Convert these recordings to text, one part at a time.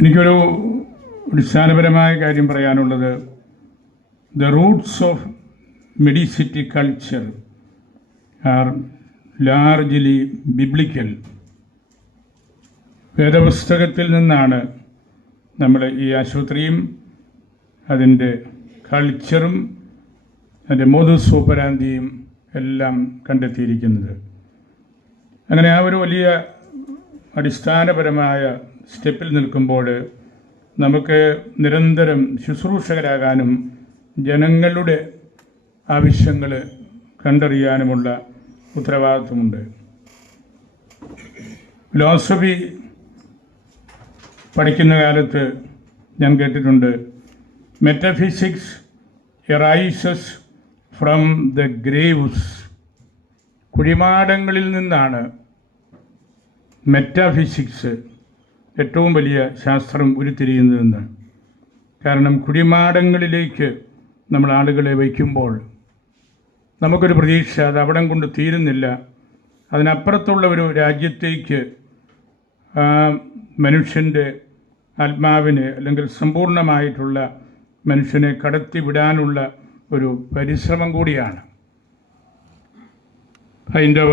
എനിക്കൊരു അടിസ്ഥാനപരമായ കാര്യം പറയാനുള്ളത്, the roots of modernity culture are largely biblical. വേദപുസ്തകത്തിൽ നിന്നാണ് നമ്മൾ ഈ ആശുപത്രിയും അതിൻ്റെ കൾച്ചറും അതിൻ്റെ മോഡസ് ഓപ്പറാൻഡിയും എല്ലാം കണ്ടെത്തിയിരിക്കുന്നത്. അങ്ങനെ ആ ഒരു വലിയ അടിസ്ഥാനപരമായ സ്റ്റെപ്പിൽ നിൽക്കുമ്പോൾ നമുക്ക് നിരന്തരം ശുശ്രൂഷകരാകാനും ജനങ്ങളുടെ ആവശ്യങ്ങൾ കണ്ടറിയാനുമുള്ള ഉത്തരവാദിത്വമുണ്ട്. ഫിലോസഫി പഠിക്കുന്ന കാലത്ത് ഞാൻ കേട്ടിട്ടുണ്ട്, metaphysics arises from the graves. കുഴിമാടങ്ങളിൽ നിന്നാണ് മെറ്റാഫിസിക്സ്, ഏറ്റവും വലിയ ശാസ്ത്രം ഉരുത്തിരിയുന്നതെന്ന്. കാരണം കുഴിമാടങ്ങളിലേക്ക് നമ്മൾ ആളുകളെ വയ്ക്കുമ്പോൾ നമുക്കൊരു പ്രതീക്ഷ അത് അവിടം കൊണ്ട് തീരുന്നില്ല, അതിനപ്പുറത്തുള്ള ഒരു രാജ്യത്തേക്ക് മനുഷ്യൻ്റെ ആത്മാവിനെ അല്ലെങ്കിൽ സമ്പൂർണ്ണമായിട്ടുള്ള മനുഷ്യനെ കടത്തിവിടാനുള്ള ഒരു പരിശ്രമം കൂടിയാണ്. ഹൈന്ദവ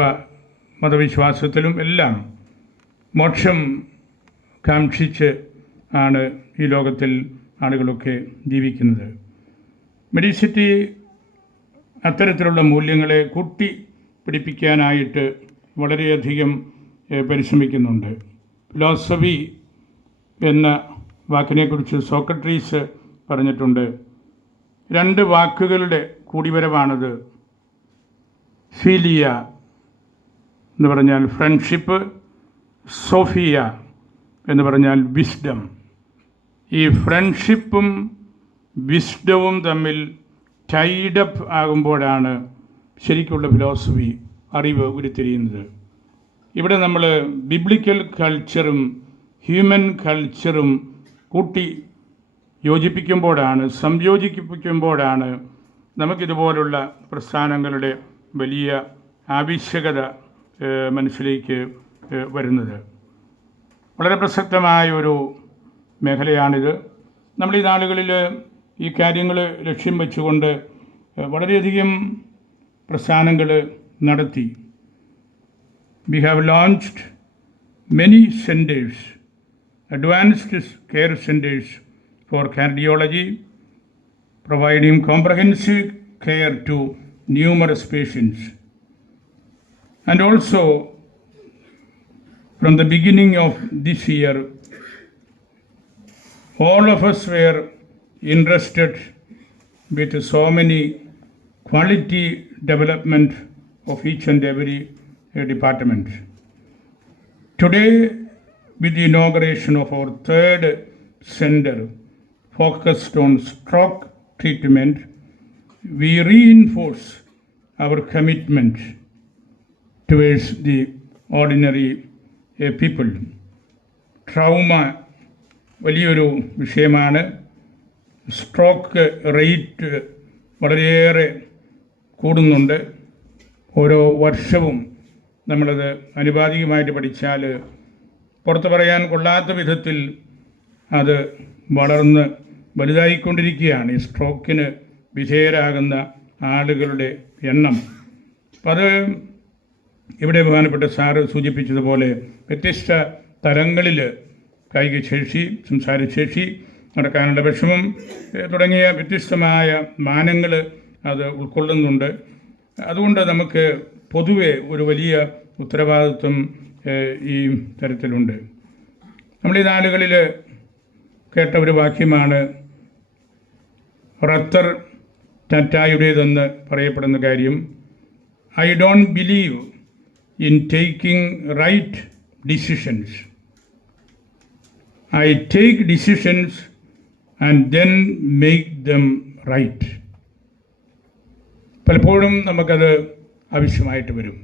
മതവിശ്വാസത്തിലും എല്ലാം മോക്ഷം കാക്ഷിച്ച് ആണ് ഈ ലോകത്തിൽ ആളുകളൊക്കെ ജീവിക്കുന്നത്. മെഡിസിറ്റി അത്തരത്തിലുള്ള മൂല്യങ്ങളെ കൂട്ടി പിടിപ്പിക്കാനായിട്ട് വളരെയധികം പരിശ്രമിക്കുന്നുണ്ട്. ഫിലോസഫി എന്ന വാക്കിനെക്കുറിച്ച് സോക്രട്ടീസ് പറഞ്ഞിട്ടുണ്ട്. രണ്ട് വാക്കുകളുടെ കൂടിവരവാണത്. ഫീലിയ എന്ന് പറഞ്ഞാൽ ഫ്രണ്ട്ഷിപ്പ്, സോഫിയ എന്ന് പറഞ്ഞാൽ വിസ്ഡം. ഈ ഫ്രണ്ട്ഷിപ്പും വിസ്ഡവും തമ്മിൽ ടൈഡപ്പ് ആകുമ്പോഴാണ് ശരിക്കുള്ള ഫിലോസഫി, അറിവ് ഉരുത്തിരിയുന്നത്. ഇവിടെ നമ്മൾ ബിബ്ലിക്കൽ കൾച്ചറും ഹ്യൂമൻ കൾച്ചറും കൂട്ടി യോജിപ്പിക്കുമ്പോഴാണ്, സംയോജിപ്പിക്കുമ്പോഴാണ് നമുക്കിതുപോലുള്ള പ്രസ്ഥാനങ്ങളുടെ വലിയ ആവശ്യകത മനസ്സിലേക്ക് വരുന്നത്. വളരെ പ്രസക്തമായ ഒരു മേഖലയാണിത്. നമ്മൾ ഈ നാളുകളിൽ ഈ കാര്യങ്ങൾ ലക്ഷ്യം വെച്ചുകൊണ്ട് വളരെയധികം പ്രസ്ഥാനങ്ങൾ നടത്തി. We have launched many centers, advanced care centers for cardiology, providing comprehensive care to numerous patients. And also, from the beginning of this year, all of us were interested with so many quality development of each and every department. Today, with the inauguration of our third center focused on stroke treatment, we reinforce our commitment towards the ordinary people. Trauma വലിയൊരു വിഷയമാണ്. Stroke rate വളരെയേറെ കൂടുന്നുണ്ട്. ഓരോ വർഷവും നമ്മളത് അനുപാതികമായിട്ട് പഠിച്ചാൽ പുറത്ത് പറയാൻ കൊള്ളാത്ത വിധത്തിൽ അത് വളർന്ന് വലുതായിക്കൊണ്ടിരിക്കുകയാണ്, ഈ സ്ട്രോക്കിന് വിധേയരാകുന്ന ആളുകളുടെ എണ്ണം. അപ്പം അത് ഇവിടെ ബഹുമാനപ്പെട്ട സാറ് സൂചിപ്പിച്ചതുപോലെ വ്യത്യസ്ത തലങ്ങളിൽ കായികശേഷി, സംസാരശേഷി, നടക്കാനുള്ള വിഷമം തുടങ്ങിയ വ്യത്യസ്തമായ മാനങ്ങൾ അത് ഉൾക്കൊള്ളുന്നുണ്ട്. അതുകൊണ്ട് നമുക്ക് പൊതുവെ ഒരു വലിയ ഉത്തരവാദിത്വം ഈ തരത്തിലുണ്ട്. നമ്മൾ ഈ നാടുകളിൽ കേട്ട ഒരു വാക്യമാണ് റത്തർ ടാറ്റയുടേതെന്ന് പറയപ്പെടുന്ന കാര്യം. I don't believe in taking right decisions. I take decisions and then make them right. പലപ്പോഴും നമുക്കത് ആവശ്യമായിട്ട് വരും.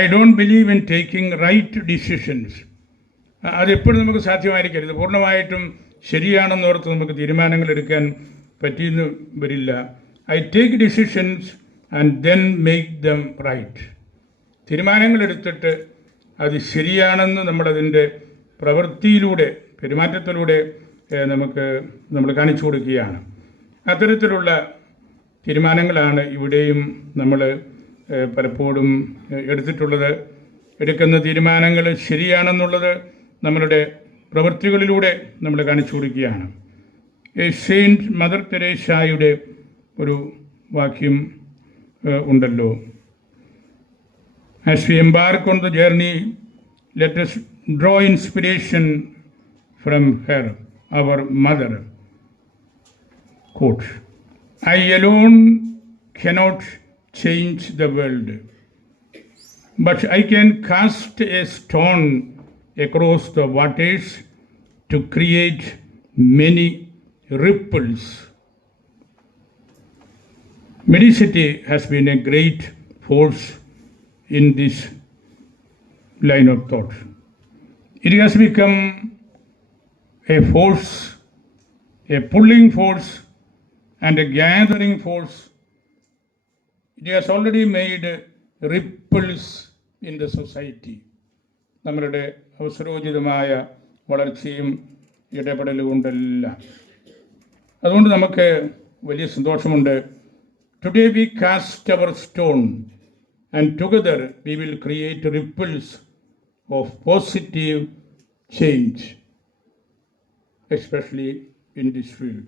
I don't believe in taking right decisions. അതെപ്പോഴും നമുക്ക് സാധ്യമായിരിക്കരുത്. പൂർണ്ണമായിട്ടും ശരിയാണെന്നോർത്ത് നമുക്ക് തീരുമാനങ്ങൾ എടുക്കാൻ പറ്റിയെന്ന് വരില്ല. I take decisions and then make them right. തീരുമാനങ്ങളെടുത്തിട്ട് അത് ശരിയാണെന്ന് നമ്മളതിൻ്റെ പ്രവൃത്തിയിലൂടെ പെരുമാറ്റത്തിലൂടെ നമ്മൾ കാണിച്ചു കൊടുക്കുകയാണ്. അത്തരത്തിലുള്ള തീരുമാനങ്ങളാണ് ഇവിടെയും നമ്മൾ പലപ്പോഴും എടുത്തിട്ടുള്ളത്. എടുക്കുന്ന തീരുമാനങ്ങൾ ശരിയാണെന്നുള്ളത് നമ്മളുടെ പ്രവൃത്തികളിലൂടെ നമ്മൾ കാണിച്ചു കൊടുക്കുകയാണ്. സെയിൻറ്റ് മദർ തെരേസായുടെ ഒരു വാക്യം ഉണ്ടല്ലോ, As we embark on the journey, let us draw inspiration from her, our mother. Quote, I alone cannot change the world, but I can cast a stone across the waters to create many ripples. Medicity has been a great force in this line of thought. It has become a force, a pulling force and a gathering force. It has already made ripples in the society. നമ്മളുടെ അവസരോചിതമായ വളർച്ചയും ഇടപെടലും കൊണ്ടെല്ലാം. അതുകൊണ്ട് നമുക്ക് വലിയ സന്തോഷമുണ്ട്. Today we cast our stone and together we will create ripples of positive change, especially in this field.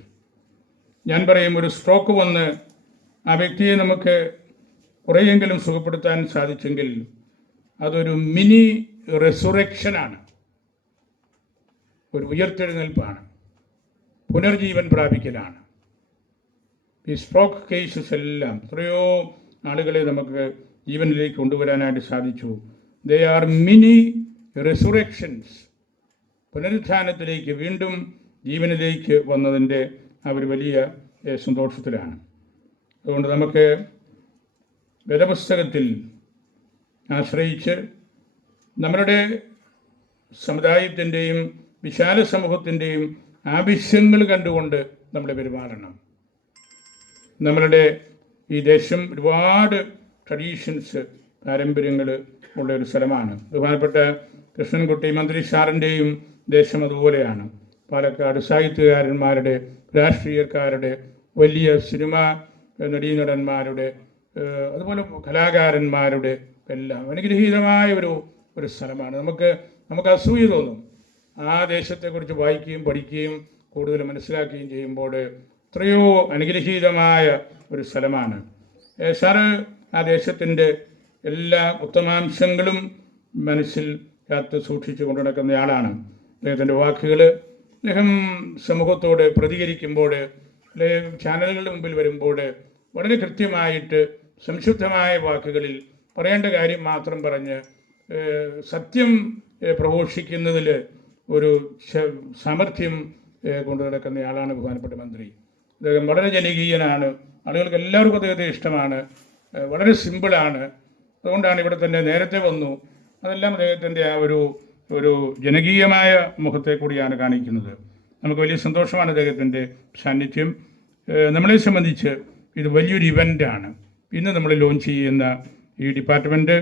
ഞാൻ പറയും, ഒരു സ്ട്രോക്ക് വന്ന് ആ വ്യക്തിയെ നമുക്ക് കുറേയെങ്കിലും സുഖപ്പെടുത്താൻ സാധിച്ചെങ്കിൽ അതൊരു മിനി റെസുറക്ഷനാണ്, ഒരു ഉയർത്തെഴുന്നേൽപ്പാണ്, പുനർജീവൻ പ്രാപിക്കലാണ്. ഈ സ്ട്രോക്ക് കേസസ് എല്ലാം എത്രയോ ആളുകളെ നമുക്ക് ജീവനിലേക്ക് കൊണ്ടുവരാനായിട്ട് സാധിച്ചു. ദേ ആർ മിനി റെസുറക്ഷൻസ്, പുനരുത്ഥാനത്തിലേക്ക് വീണ്ടും ജീവനിലേക്ക് വന്നതിൻ്റെ ആ ഒരു വലിയ സന്തോഷത്തിലാണ്. അതുകൊണ്ട് നമുക്ക് വേദപുസ്തകത്തിൽ ആശ്രയിച്ച് നമ്മളുടെ സമുദായത്തിൻ്റെയും വിശാല സമൂഹത്തിൻ്റെയും ആവശ്യങ്ങൾ കണ്ടുകൊണ്ട് നമ്മൾ പെരുമാറണം. നമ്മളുടെ ഈ ദേശം ഒരുപാട് ട്രഡീഷൻസ്, പാരമ്പര്യങ്ങൾ ഉള്ള ഒരു സ്ഥലമാണ്. ബഹുമാനപ്പെട്ട കൃഷ്ണൻകുട്ടി മന്ത്രി സാറിൻ്റെയും ദേശം അതുപോലെയാണ്. പാലക്കാട് സാഹിത്യകാരന്മാരുടെ, രാഷ്ട്രീയക്കാരുടെ, വലിയ സിനിമാ നടീനടന്മാരുടെ, അതുപോലെ കലാകാരന്മാരുടെ എല്ലാം അനുഗ്രഹീതമായ ഒരു സ്ഥലമാണ്. നമുക്ക് അസൂയ തോന്നും ആ ദേശത്തെക്കുറിച്ച് വായിക്കുകയും പഠിക്കുകയും കൂടുതൽ മനസ്സിലാക്കുകയും ചെയ്യുമ്പോൾ. എത്രയോ അനുഗ്രഹീതമായ ഒരു സ്ഥലമാണ്. സാറ് ആ ദേശത്തിൻ്റെ എല്ലാ ഉത്തമാംശങ്ങളും മനസ്സിൽ കാത്ത് സൂക്ഷിച്ചു കൊണ്ടു നടക്കുന്നയാളാണ്. അദ്ദേഹത്തിൻ്റെ വാക്കുകൾ അദ്ദേഹം സമൂഹത്തോട് പ്രതികരിക്കുമ്പോൾ, അല്ലെങ്കിൽ ചാനലുകളുടെ മുമ്പിൽ വരുമ്പോൾ വളരെ കൃത്യമായിട്ട് സംശുദ്ധമായ വാക്കുകളിൽ പറയേണ്ട കാര്യം മാത്രം പറഞ്ഞ് സത്യം പ്രഘോഷിക്കുന്നതിൽ ഒരു സാമർഥ്യം കൊണ്ടു നടക്കുന്നയാളാണ് ബഹുമാനപ്പെട്ട മന്ത്രി. അദ്ദേഹം വളരെ ജനകീയനാണ്, ആളുകൾക്ക് എല്ലാവർക്കും അദ്ദേഹത്തെ ഇഷ്ടമാണ്, വളരെ സിമ്പിളാണ്. അതുകൊണ്ടാണ് ഇവിടെ തന്നെ നേരത്തെ വന്നു. അതെല്ലാം അദ്ദേഹത്തിൻ്റെ ആ ഒരു ജനകീയമായ മുഖത്തെ കൂടിയാണ് കാണിക്കുന്നത്. നമുക്ക് വലിയ സന്തോഷമാണ് അദ്ദേഹത്തിൻ്റെ സാന്നിധ്യം. നമ്മളെ സംബന്ധിച്ച് ഇത് വലിയൊരു ഇവൻ്റാണ്. ഇന്ന് നമ്മൾ ലോഞ്ച് ചെയ്യുന്ന ഈ ഡിപ്പാർട്ട്മെൻറ്റ്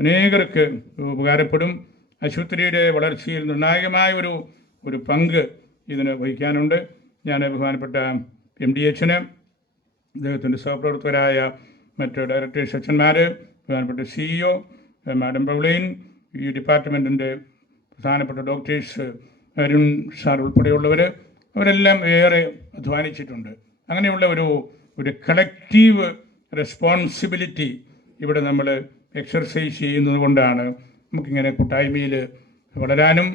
അനേകർക്ക് ഉപകാരപ്പെടും. ആശുപത്രിയുടെ വളർച്ചയിൽ നിർണായകമായ ഒരു പങ്ക് ഇതിന് വഹിക്കാനുണ്ട്. ഞാൻ ബഹുമാനപ്പെട്ട MDHന്, അദ്ദേഹത്തിൻ്റെ സഹപ്രവർത്തകരായ മറ്റ് ഡയറക്ടേഴ്സ് അച്ഛന്മാർ, ബഹുമാനപ്പെട്ട CEO മാഡം പൗളൈൻ, ഈ ഡിപ്പാർട്ട്മെൻറ്റിൻ്റെ പ്രധാനപ്പെട്ട ഡോക്ടേഴ്സ് അരുൺ സാർ ഉൾപ്പെടെയുള്ളവർ, അവരെല്ലാം ഏറെ അധ്വാനിച്ചിട്ടുണ്ട്. അങ്ങനെയുള്ള ഒരു കളക്റ്റീവ് റെസ്പോൺസിബിലിറ്റി ഇവിടെ നമ്മൾ എക്സർസൈസ് ചെയ്യുന്നത് കൊണ്ടാണ് നമുക്കിങ്ങനെ കൂട്ടായ്മയിൽ വളരാനും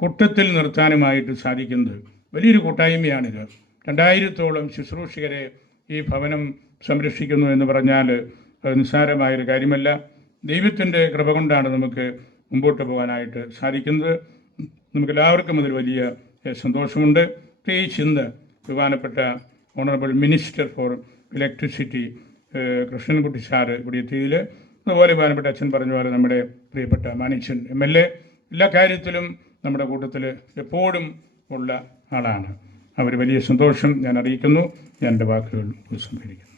കൂട്ടത്തിൽ നിർത്താനുമായിട്ട് സാധിക്കുന്നത്. വലിയൊരു കൂട്ടായ്മയാണിത്. 2000-ഓളം ശുശ്രൂഷകരെ ഈ ഭവനം സംരക്ഷിക്കുന്നു എന്ന് പറഞ്ഞാൽ അത് നിസ്സാരമായൊരു കാര്യമല്ല. ദൈവത്തിൻ്റെ കൃപ കൊണ്ടാണ് നമുക്ക് മുമ്പോട്ട് പോകാനായിട്ട് സാധിക്കുന്നത്. നമുക്കെല്ലാവർക്കും അതിൽ വലിയ സന്തോഷമുണ്ട്. പ്രത്യേകിച്ച് ഇന്ന് ബഹുമാനപ്പെട്ട honourable minister for electricity Krishnankutty sir ഇവിടെ എത്തിയതിൽ, അതുപോലെ ബഹുമാനപ്പെട്ട അച്ഛൻ പറഞ്ഞ പോലെ നമ്മുടെ പ്രിയപ്പെട്ട മാണിച്ചൻ MLA എല്ലാ കാര്യത്തിലും നമ്മുടെ കൂട്ടത്തിൽ എപ്പോഴും ഉള്ള ആളാണ്. അവർ വലിയ സന്തോഷം ഞാൻ അറിയിക്കുന്നു. ഞാൻ എൻ്റെ വാക്കുകൾ ഉപസംഹരിക്കുന്നു.